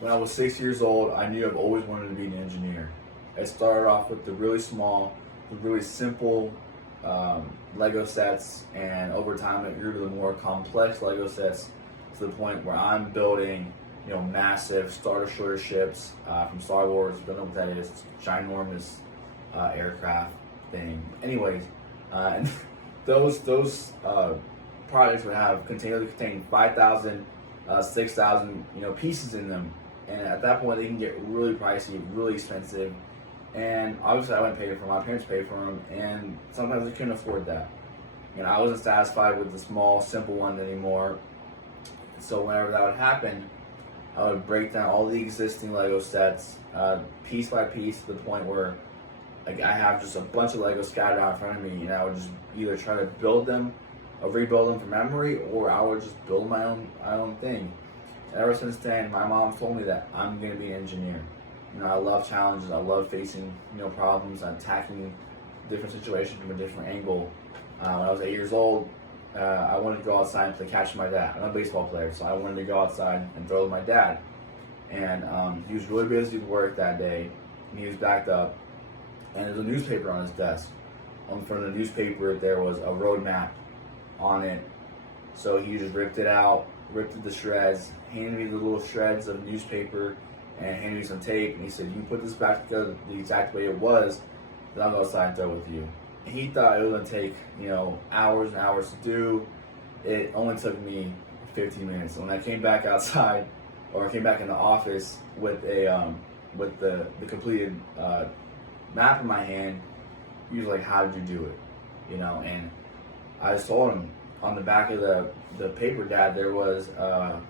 when I was 6 years old, I knew I've always wanted to be an engineer. I started off with the really small, the really simple Lego sets, and over time it grew to the more complex Lego sets to the point where I'm building, massive Star Destroyer ships from Star Wars. Don't know what that is. It's a ginormous aircraft thing. Anyways, and those projects would have containers that contain 5,000, 6,000, pieces in them. And at that point, they can get really pricey, really expensive. And obviously, I wouldn't pay for them. My parents paid for them, and sometimes I couldn't afford that. I wasn't satisfied with the small, simple ones anymore. So whenever that would happen, I would break down all the existing Lego sets, piece by piece, to the point where I have just a bunch of Legos scattered out in front of me, and I would just either try to build them or rebuild them from memory, or I would just build my own thing. And ever since then, my mom told me that I'm going to be an engineer. I love challenges. I love facing problems, attacking different situations from a different angle. When I was 8 years old, I wanted to go outside and play catch with my dad. I'm a baseball player, so I wanted to go outside and throw with my dad. And he was really busy with work that day, and he was backed up. And there was a newspaper on his desk. On the front of the newspaper, there was a road map on it. So he just ripped it out, ripped it to shreds, handed me the little shreds of newspaper, and handed me some tape. And he said, "You put this back together the exact way it was, then I'll go outside and throw with you." And he thought it was going to take, hours and hours to do. It only took me 15 minutes. When I came back outside, or I came back in the office with the completed map in my hand, he was like, "How did you do it?" And I just told him, on the back of the paper, Dad, there was a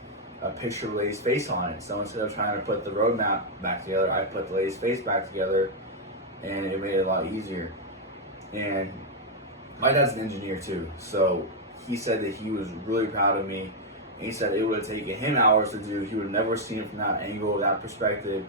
picture of the lady's face on it. So instead of trying to put the roadmap back together, I put the lady's face back together, and it made it a lot easier. And my dad's an engineer too, so he said that he was really proud of me. And he said it would have taken him hours to do. He would have never seen it from that angle, that perspective.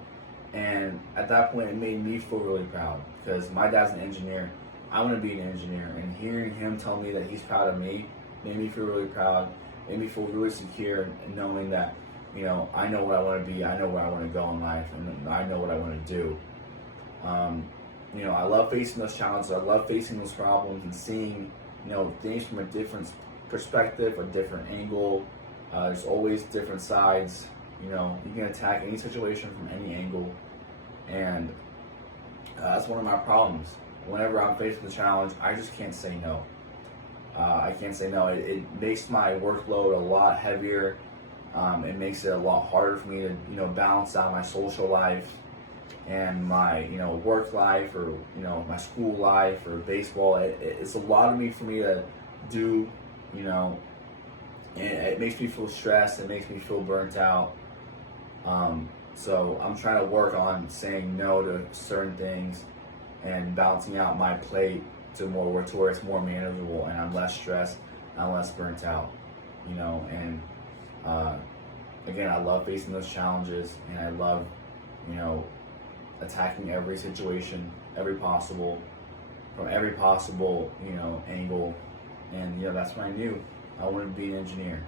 And at that point, it made me feel really proud, because my dad's an engineer. I want to be an engineer, and hearing him tell me that he's proud of me made me feel really proud, made me feel really secure, and knowing that, I know what I want to be, I know where I want to go in life, and I know what I want to do. I love facing those challenges. I love facing those problems and seeing, things from a different perspective, a different angle. There's always different sides. You can attack any situation from any angle, and that's one of my problems. Whenever I'm faced with a challenge, I just can't say no. I can't say no. It makes my workload a lot heavier. It makes it a lot harder for me to, balance out my social life and my, work life, or, my school life, or baseball. It's a lot of me for me to do, and it makes me feel stressed. It makes me feel burnt out. So I'm trying to work on saying no to certain things and balancing out my plate to where it's more manageable, and I'm less stressed, and I'm less burnt out, and again, I love facing those challenges, and I love, attacking every situation, from every possible, angle, and that's what I knew. I wanted to be an engineer.